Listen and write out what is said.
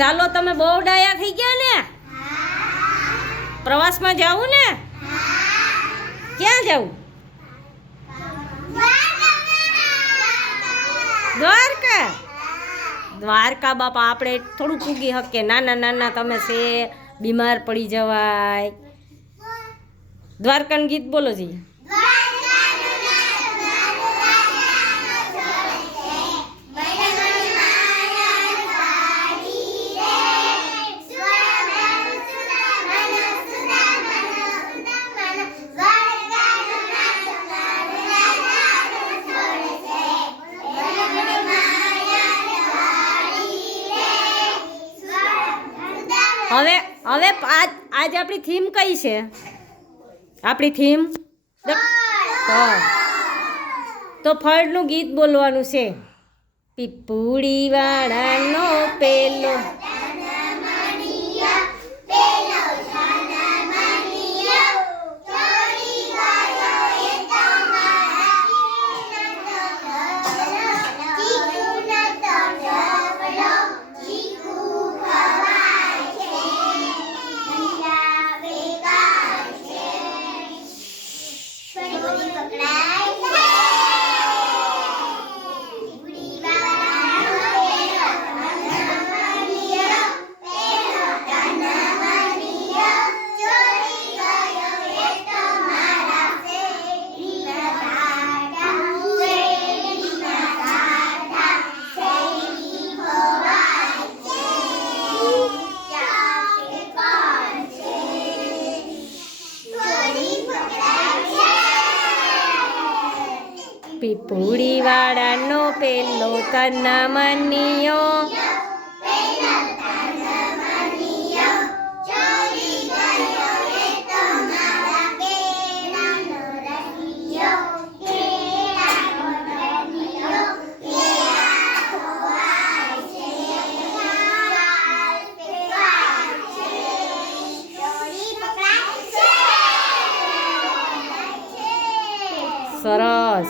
ચાલો તમે બહુ ડાયા થઈ ગયા ને પ્રવાસમાં જાવું ને ક્યાં જાવું દ્વારકા દ્વારકા બાપા આપણે થોડું પૂગી શકીએ નાના નાના તમે છે બીમાર પડી જવાય દ્વારકાનું ગીત બોલો જી હવે હવે આજ આપણી થીમ કઈ છે આપણી થીમ તો ફળનું ગીત બોલવાનું છે પીપુડી વાળાનો પેલો પીપુડી વાળાનો પેલો તનમનિયો સરસ